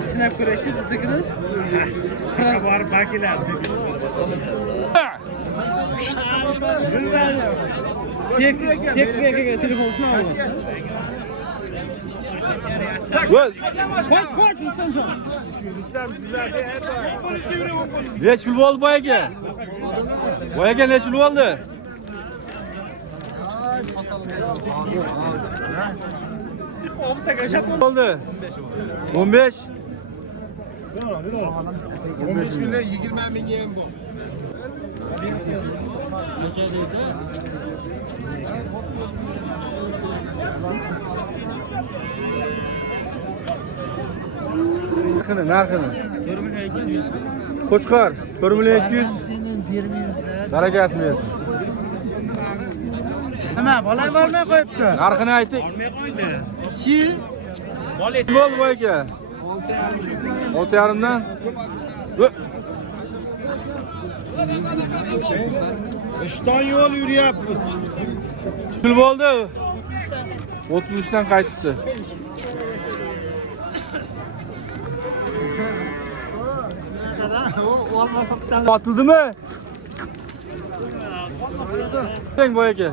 Sinep güreşi bizimkini. Var bakiler. Tek telefonunu al. Kaç Mustafa? Neç pul oldu boyaga? Boyaga neç pul oldu? Oldu. 15. 15 milyon 20 bin yen bu. Narxını. Qo'chqor 4200. Senin birimizde. Barakasini bersin. Nima, bola bormay qo'yibdi. Narxini ayting. Chi? Nima bo'ldi bu aka? 6,5 dan. Ishdan yo'l yurayapmiz. Pul bo'ldi. 33 dan qaytibdi. Otildimi? Teng bu aka.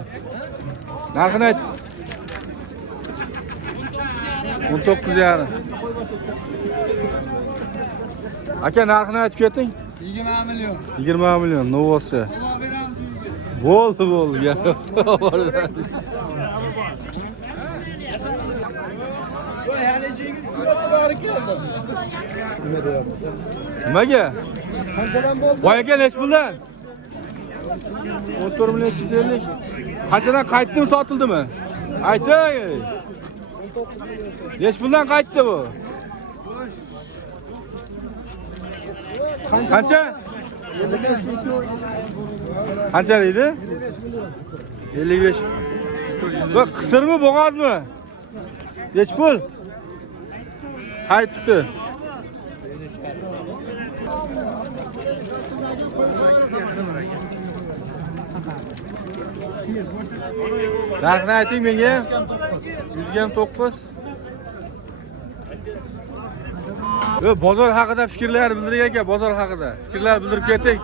Narxini ayt. 19,5. Aka narxini aytib keting. 20 milyon. 20 milyon. Novosi. Bo'ldi. Ya. Nimaga? Qanchadan bo'ldi? Voy aka nech puldan? 14 milyon 250. Qanchadan qaytdimi, sotildimi? Ayting. Nech puldan qaytdi bu? Qancha? Qancha deydi? 55. Bu qisirmi, bo'g'ozmi? Nech pul? Qaytibdi. Narxini ayting menga. 109. Bozor haqida fikrlar bildiring aka, bozor haqida. Fikrlar bildirib keting.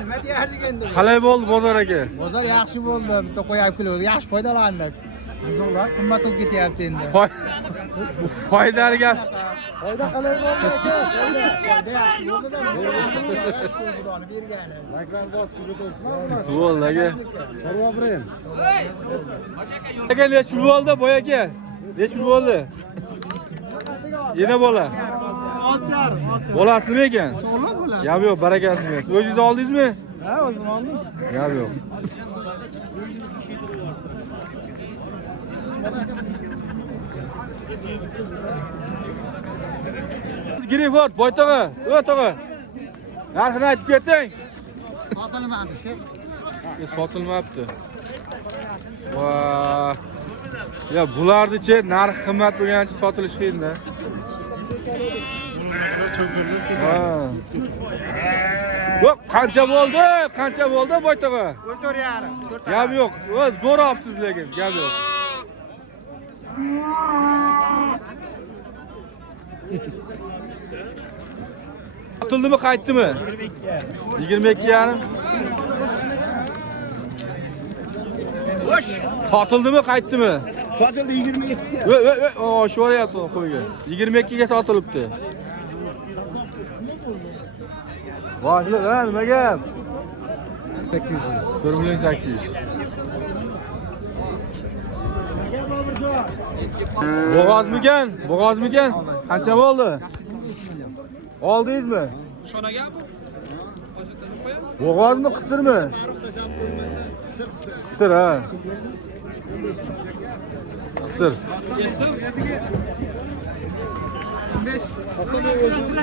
Nima deyardik endi? Qalay bo'ldi bozor aka? Bozor yaxshi bo'ldi. Bitta qo'yib keldi. Yaxshi foydalandik. Bozorlar qimmat bo'lib ketyapti endi. Foydali gap. Foyda qalay bo'ldi aka? Foyda yaxshi bo'ldi-da. Xudoning bergani. Makran bos kuzatasiz. Bo'ldi aka. Chorva birin. Aka nech pul bo'ldi boy aka? Nech pul bo'ldi? Yana bola. 6,5. Bolasi nima ekan? So'rlab bo'lasiz. Yam yo'q, barakasi bersin. O'zingiz oldingizmi? Ha, o'zim oldim. Yam yo'q. Girifort, boytog'a, o'tog'a. Narxini aytib keting. Sotilmadi shu. Sotilmabdi. Voy. Ya bularni-chi narx qimmat bo'lganicha sotilish qiyin-da. Ha. Yo'q, qancha bo'ldi? Qancha bo'ldi boytog'a? 4,5. Gap yo'q. O zo'r olibsiz lekin, gap yo'q. Sotildimi, qaytdimi? 22,5. Boş. Sotildimi, qaytdimi? Sotildi 22. O, shu bo'lyapti qo'yga. 22 ga sotilibdi. Voy, nima gap? 800. 1 milyon 800. Bo'g'ozmikan? Bo'g'ozmikan? Qancha bo'ldi? Oldingizmi? Shonaga bu. Bo'g'ozmi, qisirmi? Qisir, ha. Qisir.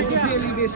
255.